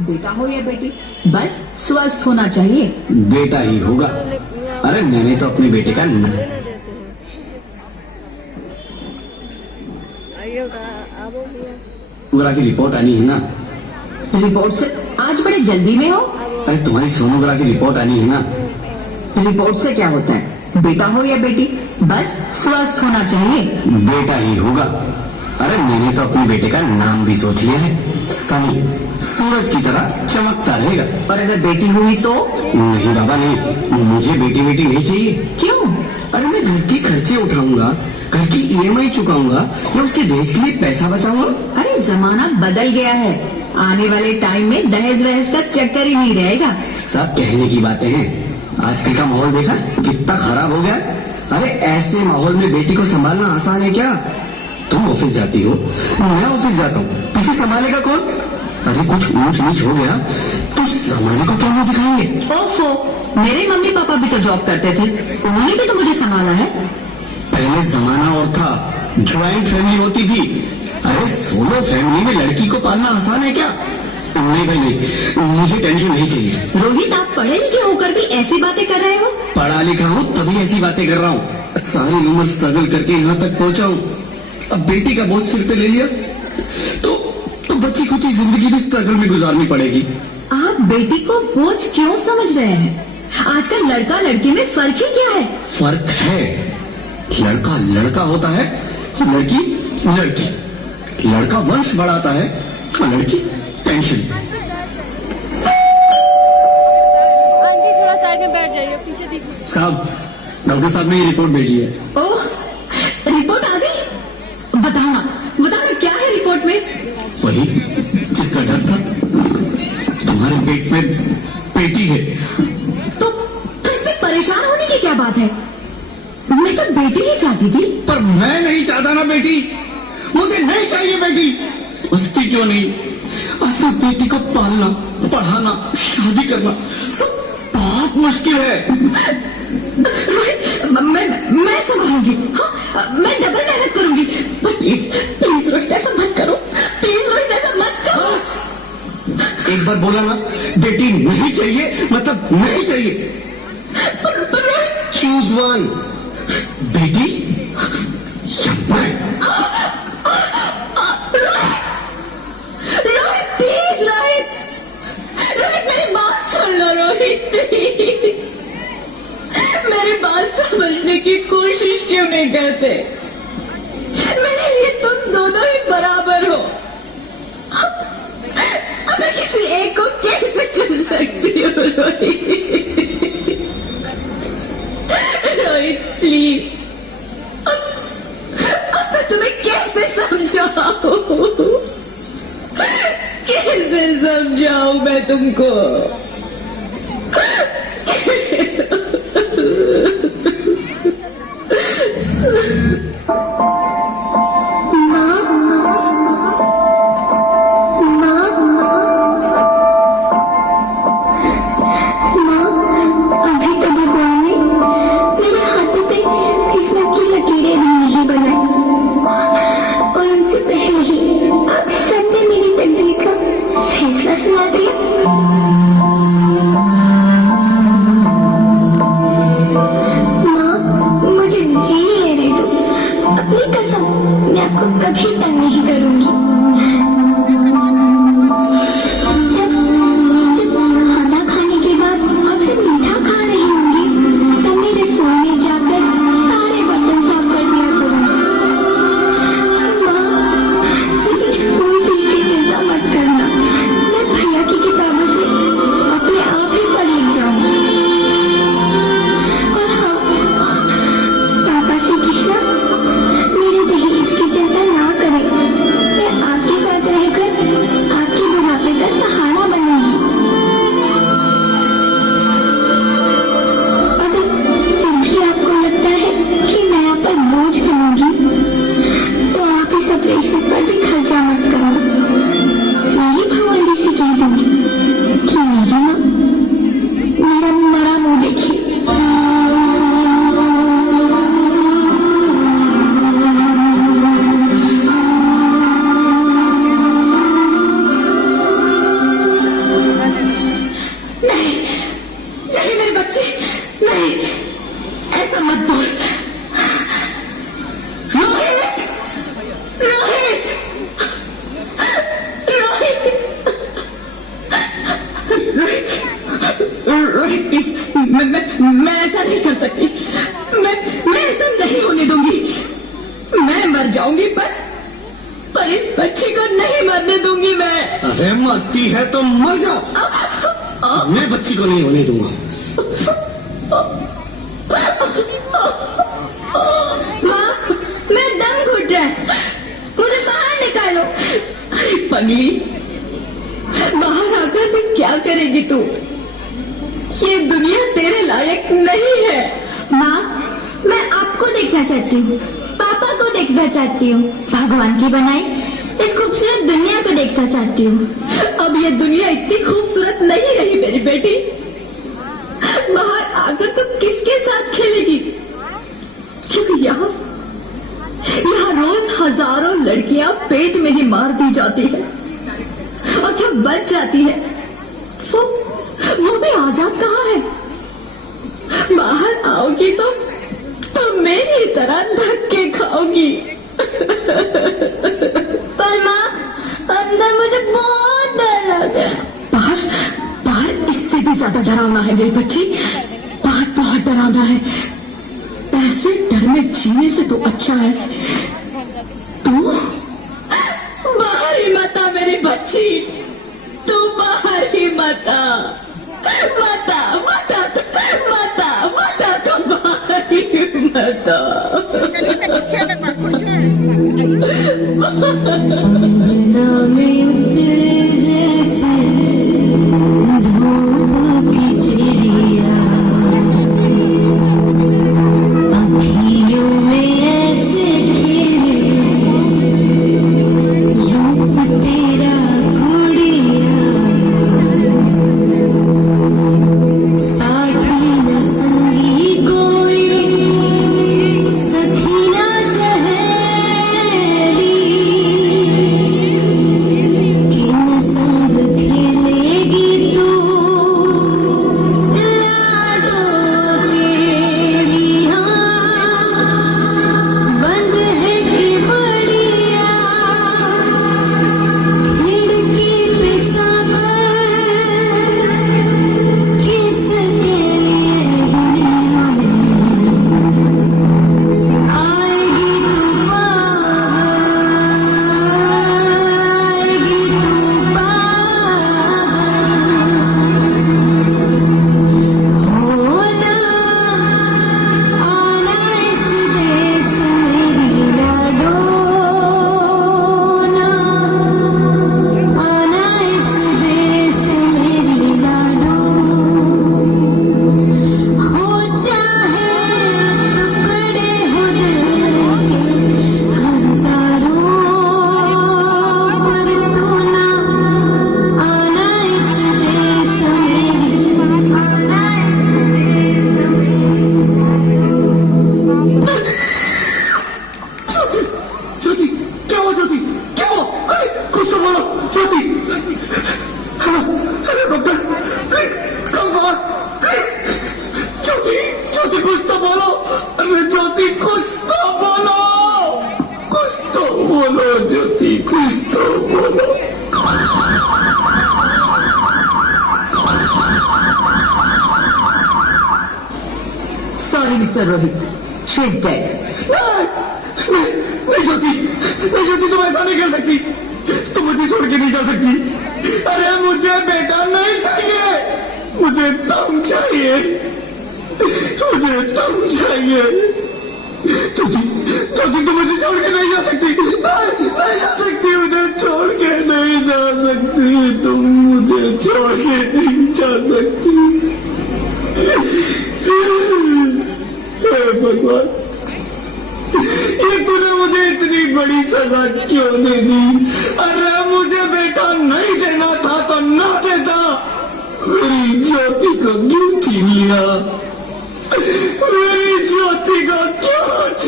बेटा हो या बेटी, बस स्वस्थ होना चाहिए। बेटा ही होगा। अरे मैंने तो अपने बेटे का सोनोग्राफी रिपोर्ट आनी है ना। रिपोर्ट से आज बड़े जल्दी में हो। अरे तुम्हारी सोनोग्राफी रिपोर्ट आनी है ना। रिपोर्ट से क्या होता है? बेटा हो या बेटी, बस स्वस्थ होना चाहिए। बेटा ही होगा। अरे मैंने तो अपने बेटे का नाम भी सोच लिया है, सनी। सूरज की तरह चमकता रहेगा। और अगर बेटी हुई तो? नहीं बाबा नहीं, मुझे बेटी बेटी नहीं चाहिए। क्यों? अरे मैं घर के खर्चे उठाऊंगा, घर की ईएमआई चुकाऊंगा, या उसके दहेज के लिए पैसा बचाऊंगा। अरे जमाना बदल गया है, आने वाले टाइम में दहेज वहेज का चक्कर ही नहीं रहेगा। सब कहने की बातें हैं, आजकल का माहौल देखा कितना खराब हो गया। अरे ऐसे माहौल में बेटी को संभालना आसान है क्या? तुम ऑफिस जाती हो, मैं ऑफिस जाता हूँ, पीछे संभालेगा कौन? अरे कुछ ऊंच नीच हो गया तो जमाने को क्या मुंह दिखाएंगे? ओफो, मेरे मम्मी पापा भी तो जॉब करते थे, उन्होंने भी तो मुझे संभाला है। पहले जमाना और था, ज्वाइंट फैमिली होती थी। अरे सोलो फैमिली में लड़की को पालना आसान है क्या? नहीं भाई नहीं, मुझे टेंशन नहीं चाहिए। रोहित, आप पढ़े लिखे होकर भी ऐसी बातें कर रहे हो? पढ़ा लिखा हूँ तभी ऐसी बातें कर रहा हूँ। सारी उम्र स्ट्रगल करके यहाँ तक पहुँचा हूँ, अब बेटी का बोझ सिर पे ले लिया तो बच्ची कुछ ही जिंदगी भी स्ट्रगल में गुजारनी पड़ेगी। आप बेटी को बोझ क्यों समझ रहे हैं? आजकल लड़का लड़की में फर्क ही क्या है? फर्क है, लड़का लड़का होता है, लड़की लड़की। लड़का वंश बढ़ाता है, लड़की टेंशन। थोड़ा साइड में बैठ जाइए, पीछे देखिए। साहब, डॉक्टर साहब ने ये रिपोर्ट भेजी है। ओह, रिपोर्ट आ गई? बताना क्या है रिपोर्ट में? वही जिसका डर था, तुम्हारे पेट में बेटी है। तो इसमें परेशान होने की क्या बात है? मैं तो बेटी ही चाहती थी। पर मैं नहीं चाहता ना बेटी, मुझे नहीं चाहिए बेटी। उसकी क्यों नहीं, अपनी बेटी को पालना, पढ़ाना, शादी करना सब बहुत मुश्किल है। रोहित, मैं संभालूंगी। हाँ, मैं डबल मेहनत करूंगी। पर प्लीज रोहित ऐसा मत करो, प्लीज रोहित ऐसा मत करो। एक बार बोला ना, बेटी नहीं चाहिए मतलब नहीं चाहिए। पर रोहित, चूज वन, बेटी या मैं। रोहित प्लीज, रोहित मेरी बात सुन लो। रोहित प्लीज, मेरी बात समझने की कोशिश क्यों नहीं करते? मेरे लिए तुम दोनों ही बराबर हो। अब मैं किसी एक को कैसे चुन सकती हूँ? रोहित प्लीज, अब मैं तुम्हें कैसे समझाऊं? कैसे समझाऊं मैं तुमको? कभी तंग नहीं करूंगी। जब खाना खाने के बाद आपसे मीठा खा रही होंगी तब मेरे सोने जाकर सारे बर्तन साफ कर दिया करूंगी। माँ, स्कूल फीस की चिंता मत करना, मैं भैया की किताबों से अपने आप ही पढ़ लिख जाऊंगी। और हाँ, पापा से कहना मेरे दहेज की चिंता ना करें, मैं मर जाऊंगी पर इस बच्ची को नहीं मरने दूंगी मैं। अरे मरती है तो मर जाओ, मैं बच्ची को नहीं होने दूंगा। माँ, मेरा दम घुट रहा है, मुझे बाहर निकालो। अरे पगली, बाहर आकर भी क्या करेगी तू? ये दुनिया तेरे लायक नहीं है। माँ, मैं आपको देखना चाहती हूँ, पापा को देखना चाहती हूँ, भगवान की बनाई इस खूबसूरत दुनिया को देखना चाहती हूँ। अब ये दुनिया इतनी खूबसूरत नहीं रही मेरी बेटी। बाहर आकर तू किसके साथ खेलेगी? क्योंकि यहाँ रोज हजारों लड़कियां पेट में ही मार दी जाती है, और जो बच जाती है वो भी आजाद कहाँ है? बाहर आओगी तो मेरी तरह धक्के खाओगी। पर माँ, अंदर मुझे बहुत डर लग रहा है। बाहर इससे भी ज्यादा डरावना है मेरी बच्ची, बहुत डरावना है। ऐसे डर में जीने से तो अच्छा है तू बाहर ही मत आ मेरी बच्ची, तू बाहर ही मत आ, मत आ, मत आ, मत आ, मत आ, तू बाहर ही मत आ। अंगना में उतर जैसे धूप की चिड़िया, अखियों में ऐसे खिले रूप तेरा गुड़िया, साथी न संगी कोई, सखी न सहेली, किन संग खेलेगी तू लाडों तेरी। हाँ, बंद है कि बढ़िया, खिड़की पे सागर, किसके लिए दुनिया में आएगी तू पागल, आएगी तू पागल। होना आना इस देश मेरी लाडो, ना आना इस देश मेरी लाडो। हो चाहे टुकड़े हो दिल के हजारों, पर तू ना आना इस देश मेरी, आना ज्योति, क्या हुआ ज्योति, क्या हुआ? अरे कुछ तो बोलो Jyoti. Hello hello doctor, please come fast please. Jyoti कुछ तो बोलो। अरे ज्योति कुछ तो बोलो, कुछ तो बोलो ज्योति, कुछ तो बोलो। Sorry mister Rohit, she is dead. नहीं ज्योति, तुम ऐसा नहीं कर सकती, तुम मुझे छोड़ के नहीं जा सकती। अरे मुझे बेटा नहीं चाहिए, मुझे तुम चाहिए, मुझे तुम चाहिए। ज्योति तुम मुझे छोड़ के नहीं जा सकती, नहीं जा सकती, मुझे छोड़ के नहीं जा सकती, तुम मुझे छोड़ के नहीं जा सकती। हे भगवान, ये तूने मुझे इतनी बड़ी सजा क्यों दे दी? अरे मुझे बेटा नहीं देना था तो ना देता, मेरी ज्योति को क्यों छीन लिया? मेरी ज्योति को क्यों